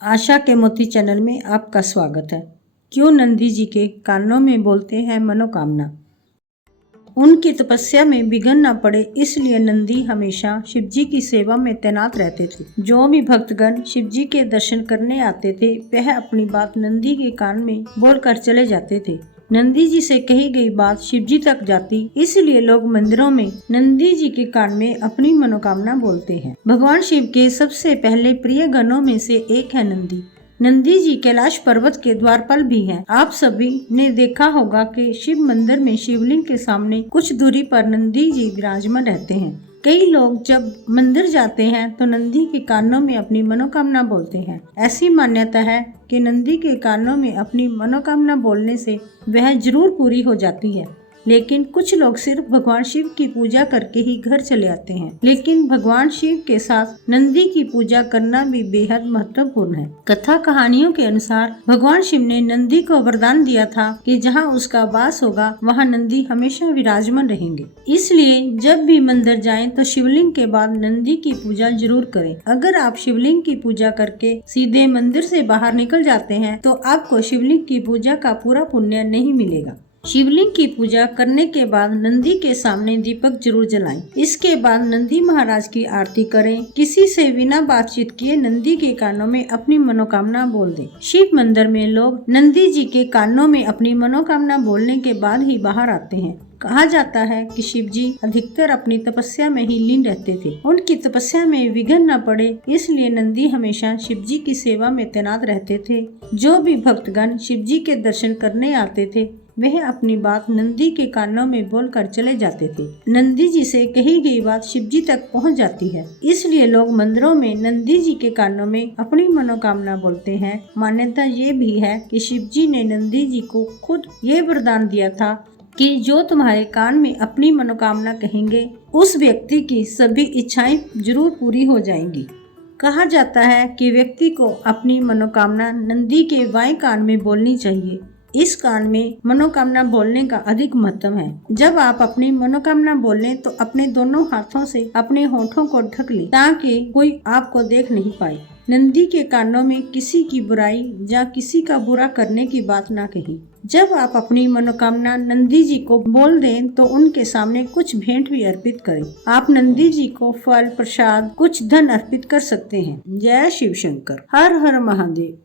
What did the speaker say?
आशा के मोती चैनल में आपका स्वागत है। क्यों नंदी जी के कानों में बोलते हैं मनोकामना। उनकी तपस्या में विघ्न न पड़े इसलिए नंदी हमेशा शिवजी की सेवा में तैनात रहते थे। जो भी भक्तगण शिवजी के दर्शन करने आते थे वह अपनी बात नंदी के कान में बोलकर चले जाते थे। नंदी जी से कही गई बात शिवजी तक जाती, इसलिए लोग मंदिरों में नंदी जी के कान में अपनी मनोकामना बोलते हैं। भगवान शिव के सबसे पहले प्रिय गणों में से एक है नंदी। नंदी जी कैलाश पर्वत के द्वारपाल भी हैं। आप सभी ने देखा होगा कि शिव मंदिर में शिवलिंग के सामने कुछ दूरी पर नंदी जी विराजमान रहते हैं। कई लोग जब मंदिर जाते हैं तो नंदी के कानों में अपनी मनोकामना बोलते हैं। ऐसी मान्यता है कि नंदी के कानों में अपनी मनोकामना बोलने से वह जरूर पूरी हो जाती है। लेकिन कुछ लोग सिर्फ भगवान शिव की पूजा करके ही घर चले आते हैं। लेकिन भगवान शिव के साथ नंदी की पूजा करना भी बेहद महत्वपूर्ण है। कथा कहानियों के अनुसार भगवान शिव ने नंदी को वरदान दिया था कि जहाँ उसका वास होगा वहाँ नंदी हमेशा विराजमान रहेंगे। इसलिए जब भी मंदिर जाएं तो शिवलिंग के बाद नंदी की पूजा जरूर करें। अगर आप शिवलिंग की पूजा करके सीधे मंदिर से बाहर निकल जाते हैं तो आपको शिवलिंग की पूजा का पूरा पुण्य नहीं मिलेगा। शिवलिंग की पूजा करने के बाद नंदी के सामने दीपक जरूर जलाएं। इसके बाद नंदी महाराज की आरती करें। किसी से बिना बातचीत किए नंदी के कानों में अपनी मनोकामना बोल दें। शिव मंदिर में लोग नंदी जी के कानों में अपनी मनोकामना बोलने के बाद ही बाहर आते हैं। कहा जाता है कि शिव जी अधिकतर अपनी तपस्या में ही लीन रहते थे। उनकी तपस्या में विघ्न न पड़े इसलिए नंदी हमेशा शिव जी की सेवा में तैनात रहते थे। जो भी भक्तगण शिव जी के दर्शन करने आते थे वह अपनी बात नंदी के कानों में बोलकर चले जाते थे। नंदी जी से कही गई बात शिव जी तक पहुंच जाती है, इसलिए लोग मंदिरों में नंदी जी के कानों में अपनी मनोकामना बोलते हैं। मान्यता ये भी है कि शिव जी ने नंदी जी को खुद ये वरदान दिया था कि जो तुम्हारे कान में अपनी मनोकामना कहेंगे उस व्यक्ति की सभी इच्छाएं जरूर पूरी हो जाएंगी। कहा जाता है कि व्यक्ति को अपनी मनोकामना नंदी के बाएं कान में बोलनी चाहिए। इस कान में मनोकामना बोलने का अधिक महत्व है। जब आप अपनी मनोकामना बोलें तो अपने दोनों हाथों से अपने होठों को ढक लें ताकि कोई आपको देख नहीं पाए। नंदी के कानों में किसी की बुराई या किसी का बुरा करने की बात ना कही। जब आप अपनी मनोकामना नंदी जी को बोल दें तो उनके सामने कुछ भेंट भी अर्पित करें। आप नंदी जी को फल, प्रसाद, कुछ धन अर्पित कर सकते हैं। जय शिव शंकर। हर हर महादेव।